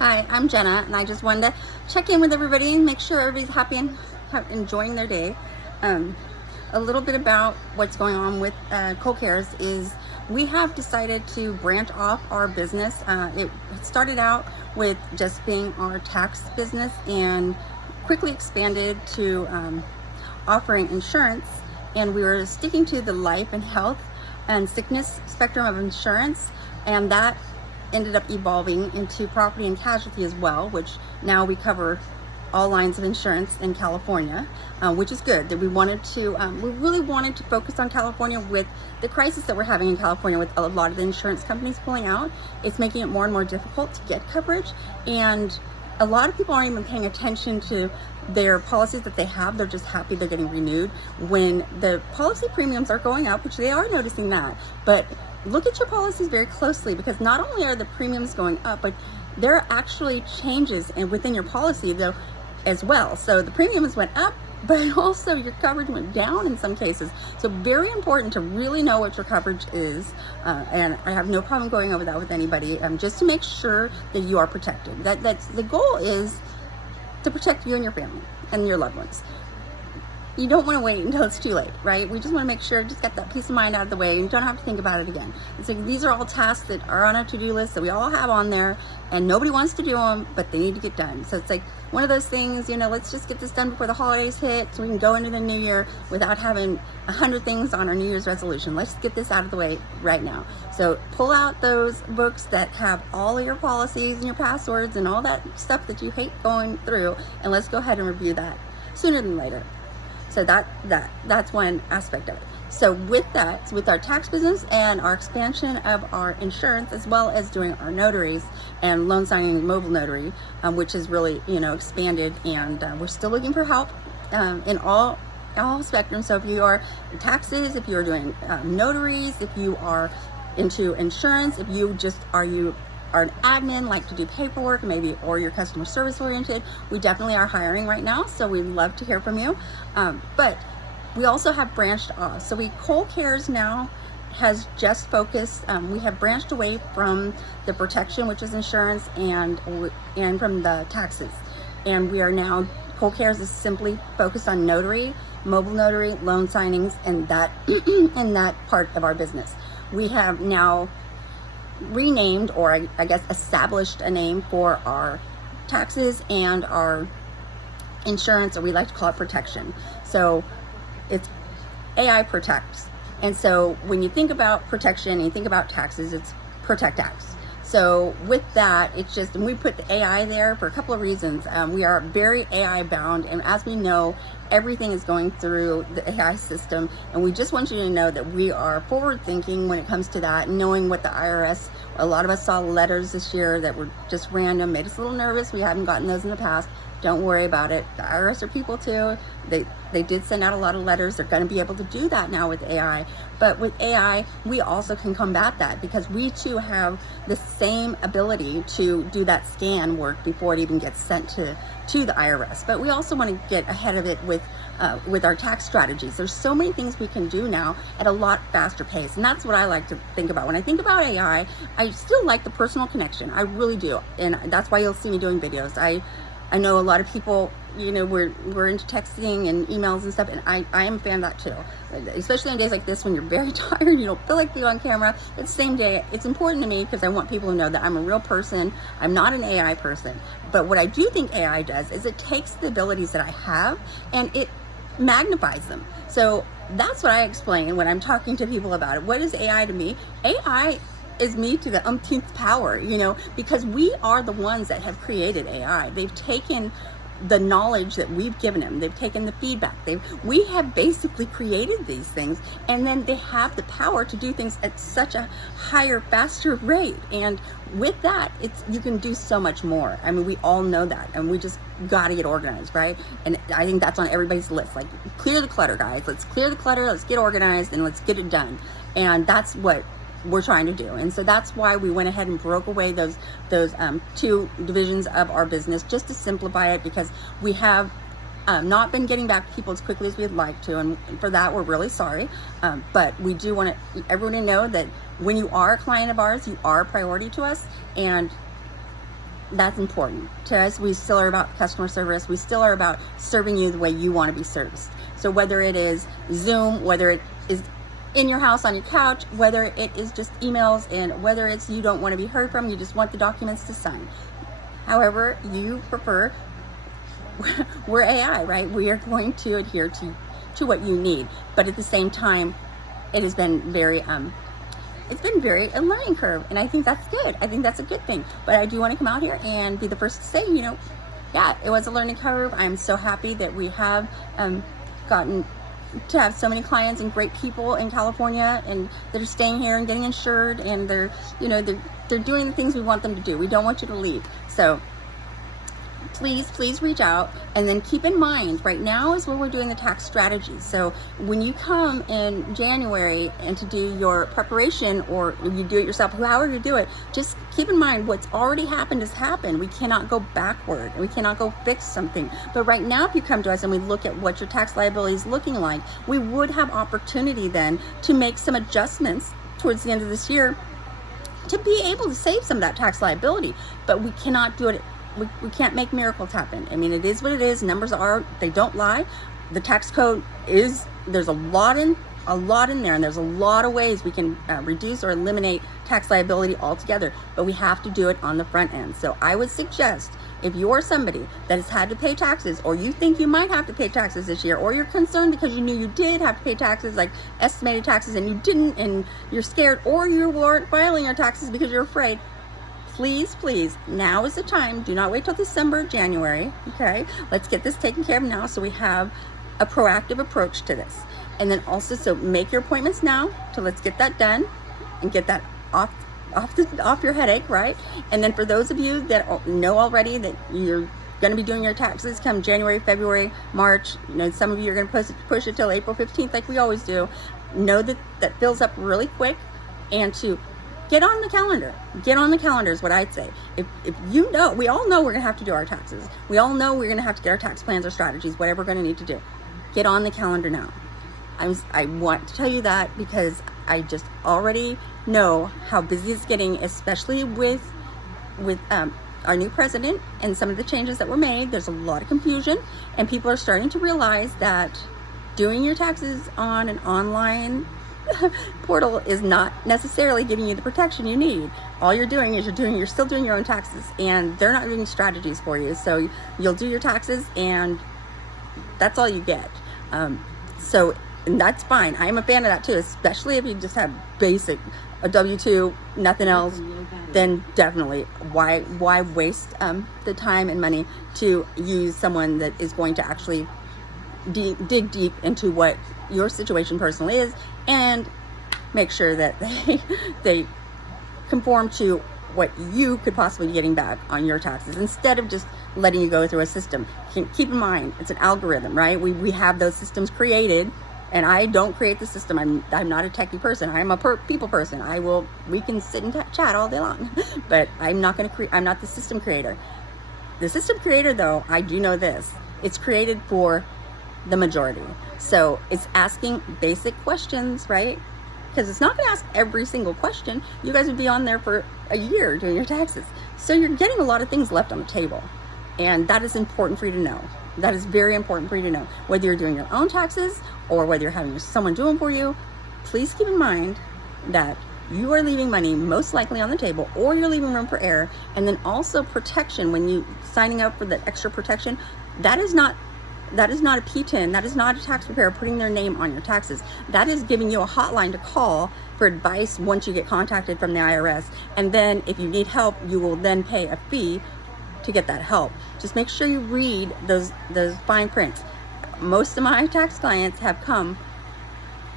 Hi, I'm Jenna, and I just wanted to check in with everybody and make sure everybody's happy and enjoying their day. Um, a little bit about what's going on with Cold Cares is we have decided to branch off our business. It started out with just being our tax business and quickly expanded to offering insurance, and we were sticking to the life and health and sickness spectrum of insurance, and that ended up evolving into property and casualty as well, which now we cover all lines of insurance in California, which is good. That we really wanted to focus on California with the crisis that we're having in California with a lot of the insurance companies pulling out. It's making it more and more difficult to get coverage, and a lot of people aren't even paying attention to their policies that they have. They're just happy they're getting renewed when the policy premiums are going up, which they are noticing that. But look at your policies very closely, because not only are the premiums going up, but there are actually changes within your policy though as well. So the premiums went up, but also your coverage went down in some cases. So very important to really know what your coverage is, and I have no problem going over that with anybody, just to make sure that you are protected. That's the goal, is to protect you and your family and your loved ones. You don't want to wait until it's too late, right? We just want to make sure, just get that peace of mind out of the way, and you don't have to think about it again. It's like, these are all tasks that are on our to-do list that we all have on there, and nobody wants to do them, but they need to get done. So it's like one of those things, let's just get this done before the holidays hit so we can go into the new year without having 100 things on our New Year's resolution. Let's get this out of the way right now. So pull out those books that have all of your policies and your passwords and all that stuff that you hate going through, and let's go ahead and review that sooner than later. So that's one aspect of it. So with that, with our tax business and our expansion of our insurance, as well as doing our notaries and loan signing and mobile notary, which is really expanded, and we're still looking for help in all spectrums. So if you are taxes, if you're doing notaries, if you are into insurance, if you are an admin, like to do paperwork maybe, or you're customer service oriented, we definitely are hiring right now, so we'd love to hear from you. But we also have branched off. So Cold Cares now has just focused, we have branched away from the protection, which is insurance, and from the taxes. And we are now, Cold Cares is simply focused on notary, mobile notary, loan signings, and that and that part of our business. We have now renamed, or I guess established a name for our taxes and our insurance, or we like to call it protection. So it's AI Protects. And so when you think about protection and you think about taxes, it's Protect Acts. So with that, it's just, and we put the AI there for a couple of reasons. We are very AI bound, and as we know, everything is going through the AI system, and we just want you to know that we are forward thinking when it comes to that, knowing what the IRS, a lot of us saw letters this year that were just random, made us a little nervous. We haven't gotten those in the past. Don't worry about it. The IRS are people too. They did send out a lot of letters. They're going to be able to do that now with AI. But with AI, we also can combat that, because we too have the same ability to do that scan work before it even gets sent to the IRS. But we also want to get ahead of it with our tax strategies. There's so many things we can do now at a lot faster pace, and that's what I like to think about. When I think about AI, I still like the personal connection. I really do, and that's why you'll see me doing videos. I know a lot of people, we're into texting and emails and stuff, and I am a fan of that too. Especially on days like this when you're very tired, you don't feel like being on camera. It's the same day. It's important to me because I want people to know that I'm a real person. I'm not an AI person. But what I do think AI does is it takes the abilities that I have and it magnifies them. So that's what I explain when I'm talking to people about it. What is AI to me? AI is me to the umpteenth power, because we are the ones that have created AI. They've taken the knowledge that we've given them. They've taken the feedback. We have basically created these things, and then they have the power to do things at such a higher, faster rate. And with that, you can do so much more. I mean, we all know that, and we just got to get organized, right? And I think that's on everybody's list. Like, clear the clutter, guys. Let's clear the clutter. Let's get organized, and let's get it done. And that's what we're trying to do. And so that's why we went ahead and broke away those two divisions of our business, just to simplify it, because we have not been getting back to people as quickly as we'd like to, and for that we're really sorry. But we do want everyone to know that when you are a client of ours, you are a priority to us, and that's important to us. We still are about customer service. We still are about serving you the way you want to be serviced. So whether it is Zoom, whether it is in your house on your couch, whether it is just emails, and whether it's you don't want to be heard from, you just want the documents to sign. However you prefer, we're AI, right? We are going to adhere to what you need. But at the same time, it has been very it's been very a learning curve, and I think that's good. I think that's a good thing. But I do want to come out here and be the first to say, yeah, it was a learning curve. I'm so happy that we have gotten to have so many clients and great people in California, and they're staying here and getting insured, and they're doing the things we want them to do. We don't want you to leave. So please reach out, and then keep in mind, right now is when we're doing the tax strategy. So when you come in January and to do your preparation, or you do it yourself, however you do it, just keep in mind what's already happened has happened. We cannot go backward. We cannot go fix something. But right now, if you come to us and we look at what your tax liability is looking like, we would have opportunity then to make some adjustments towards the end of this year to be able to save some of that tax liability. But we cannot do it. We can't make miracles happen. I mean, it is what it is. Numbers they don't lie. The tax code there's a lot in there, and there's a lot of ways we can reduce or eliminate tax liability altogether, but we have to do it on the front end. So I would suggest, if you're somebody that has had to pay taxes, or you think you might have to pay taxes this year, or you're concerned because you knew you did have to pay taxes, like estimated taxes, and you didn't, and you're scared, or you weren't filing your taxes because you're afraid, please, now is the time. Do not wait till December, January, okay? Let's get this taken care of now, so we have a proactive approach to this. And then also, so make your appointments now, so let's get that done and get that off your headache, right? And then for those of you that know already that you're going to be doing your taxes come January, February, March, some of you are going to push it till April 15th, like we always do. Know that fills up really quick, and to get on the calendar. Get on the calendar is what I'd say. If we all know we're going to have to do our taxes. We all know we're going to have to get our tax plans or strategies, whatever we're going to need to do. Get on the calendar now. I want to tell you that because I just already know how busy it's getting, especially with our new president and some of the changes that were made. There's a lot of confusion, and people are starting to realize that doing your taxes on an online portal is not necessarily giving you the protection you need. All you're doing is you're still doing your own taxes, and they're not doing strategies for you. So you'll do your taxes, and that's all you get. And that's fine. I am a fan of that too, especially if you just have a W-2, nothing else. Then definitely, why waste the time and money to use someone that is going to actually dig deep into what your situation personally is, and make sure that they conform to what you could possibly be getting back on your taxes, instead of just letting you go through a system. Keep in mind, it's an algorithm, right? We have those systems created, and I don't create the system. I'm not a techie person. I'm a people person. We can sit and chat all day long, but I'm not the system creator. The system creator, though, I do know this: it's created for the majority. So it's asking basic questions, right? Because it's not going to ask every single question. You guys would be on there for a year doing your taxes. So you're getting a lot of things left on the table. And that is important for you to know. That is very important for you to know. Whether you're doing your own taxes or whether you're having someone do them for you, please keep in mind that you are leaving money most likely on the table, or you're leaving room for error. And then also protection, when you signing up for the extra protection, that is not a P10. That is not a tax preparer putting their name on your taxes. That is giving you a hotline to call for advice once you get contacted from the IRS. And then if you need help, you will then pay a fee to get that help. Just make sure you read those fine prints. Most of my tax clients have come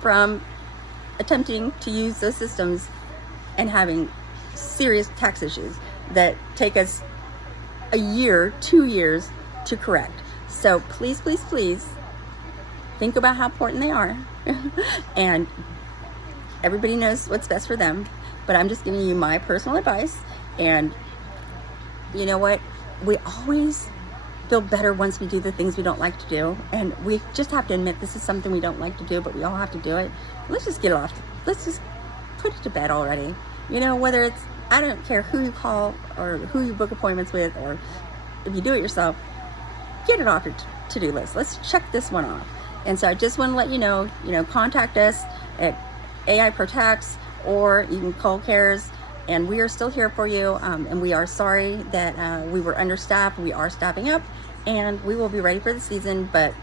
from attempting to use those systems and having serious tax issues that take us a year, 2 years to correct. So please think about how important they are. And everybody knows what's best for them, but I'm just giving you my personal advice. And you know what? We always feel better once we do the things we don't like to do. And we just have to admit this is something we don't like to do, but we all have to do it. Let's just get it off. Let's just put it to bed already. Whether it's I don't care who you call or who you book appointments with, or if you do it yourself, get it off your to-do list. Let's check this one off. And so I just want to let you know, contact us at AI Protects, or you can call CARES, and we are still here for you. And we are sorry that we were understaffed. We are staffing up, and we will be ready for the season, but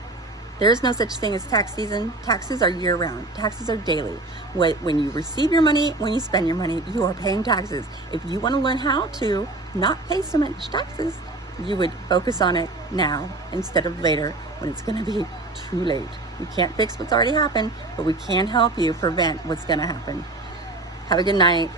there is no such thing as tax season. Taxes are year-round. Taxes are daily. When you receive your money, when you spend your money, you are paying taxes. If you want to learn how to not pay so much taxes, you would focus on it now instead of later, when it's going to be too late. We can't fix what's already happened, but we can help you prevent what's going to happen. Have a good night.